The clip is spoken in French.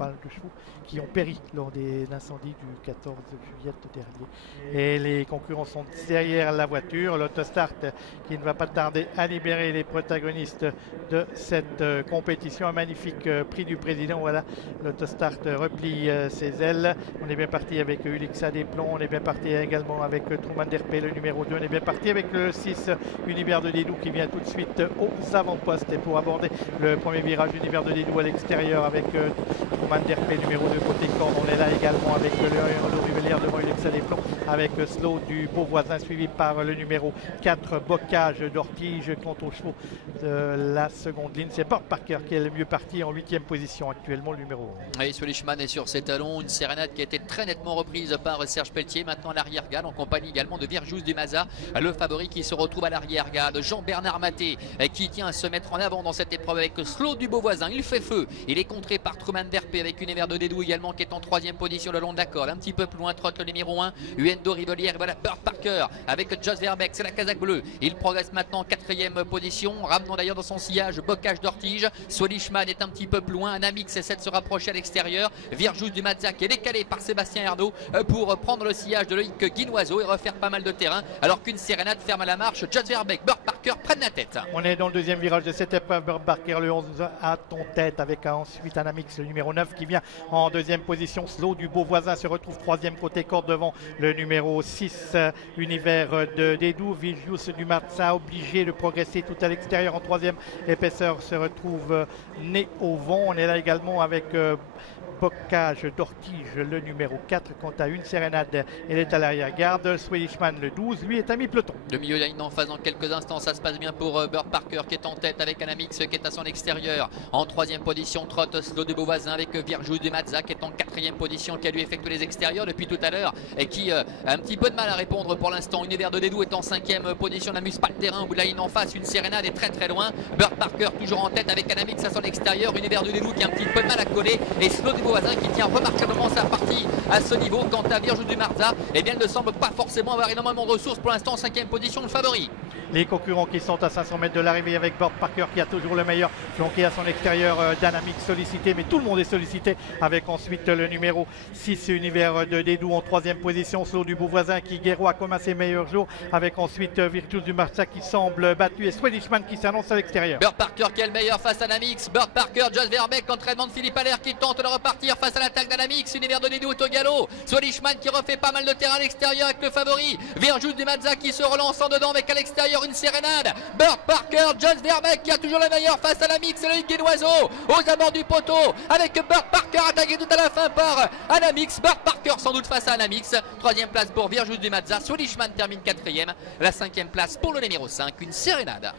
pas mal de chevaux qui ont péri lors des incendies du 14 juillet dernier. Et les concurrents sont derrière la voiture. L'autostart qui ne va pas tarder à libérer les protagonistes de cette compétition. Un magnifique prix du président. Voilà, l'autostart replie ses ailes. On est bien parti avec Ulixa Desplomb. On est bien parti également avec Truman Derpé, le numéro 2. On est bien parti avec le 6 Univers de Dédou qui vient tout de suite aux avant-postes. Et pour aborder le premier virage Univers de Dédou à l'extérieur avec Truman Derpé, numéro 2 côté corde. On est là également avec le Renaud Rivelière devant Ulixa Desplomb, avec Slow du Beauvoisin suivi par le numéro 4 Bocage d'Ortige. Quant aux chevaux de la seconde ligne, c'est Bird Parker qui est le mieux parti en 8e position actuellement, le numéro 1. Oui, Swedichman est sur ses talons, une sérénade qui a été très nettement reprise par Serge Pelletier, maintenant à l'arrière-garde en compagnie également de Virjous du Maza, le favori qui se retrouve à l'arrière-garde. Jean-Bernard Maté qui tient à se mettre en avant dans cette épreuve avec Slow du Beauvoisin. Il fait feu, il est contré par Truman Derpé avec Univers de Dédou également qui est en 3e position le long de la corde. Un petit peu plus loin trotte le numéro 1 Uendo Rivelière, et voilà Bird Parker avec Joss Verbeek, c'est la casaque bleue. Il progresse maintenant en 4e position, ramenant d'ailleurs dans son sillage Bocage d'Ortige. Swedichman est un petit peu plus loin, Anamix essaie de se rapprocher à l'extérieur. Virjous du Mazza qui est décalé par Sébastien Ernaud pour prendre le sillage de Loïc Guinoiseau et refaire pas mal de terrain, alors qu'une sérénade ferme à la marche. Joss Verbeek, Bird Parker prennent la tête. On est dans le deuxième virage de cette épreuve. Bird Parker, le 11 à ton tête, avec ensuite Anamix, le numéro 9 qui vient en 2e position. Slow du Beauvoisin se retrouve 3e côté corde devant le numéro 6 Univers de Dédou. Virjous du Mazza obligé de progresser tout à l'extérieur en 3e épaisseur se retrouve nez au vent. On est là également avec Bocage d'Ortige, le numéro 4. Quant à une sérénade, elle est à l'arrière-garde. Swedichman, le 12, lui est à mi-peloton. Le milieu de la ligne en phase dans quelques instants, ça se passe bien pour Bird Parker qui est en tête avec Anamix qui est à son extérieur. En 3e position, trotte Slow de Beauvoisin avec Virjous du Mazza qui est en 4e position, qui a dû effectuer les extérieurs depuis tout à l'heure et qui a un petit peu de mal à répondre pour l'instant. Univers de Dédou est en 5e position, n'amuse pas le terrain au bout de la ligne en face. Une sérénade est très très loin. Bird Parker toujours en tête avec Anamix à son extérieur. Univers de Dédou qui a un petit peu de mal à coller et Slow du Beauvoisin qui tient remarquablement sa partie à ce niveau. Quant à Virjous du Mazza, eh bien, elle ne semble pas forcément avoir énormément de ressources pour l'instant. En 5e position, le favori. Les concurrents qui sont à 500 mètres de l'arrivée avec Bird Parker qui a toujours le meilleur, flanqué à son extérieur d'Anamix sollicité, mais tout le monde est sollicité avec ensuite le numéro 6 Univers de Dédou en 3e position. Slow du Beauvoisin qui guerroie comme à ses meilleurs jours avec ensuite Virjous du Mazza qui semble battu et Swedichman qui s'annonce à l'extérieur. Bird Parker qui est le meilleur face à Anamix. Bird Parker, Joss Verbeek, entraînement de Philippe Allaire qui tente de repartir face à l'attaque d'Anamix. Univers de Dédou est au galop. Swedichman qui refait pas mal de terrain à l'extérieur avec le favori. Virjous du Mazza qui se relance en dedans avec à l'extérieur une sérénade. Bird Parker, Joss Verbeek qui a toujours le meilleur face à Anamix et Loïc Guinoiseau aux abords du poteau avec Bird Parker attaqué tout à la fin par Anamix. Bird Parker sans doute face à Anamix. 3e place pour Virjous du Mazza. Swedichman termine 4e. La 5e place pour le numéro 5, une sérénade.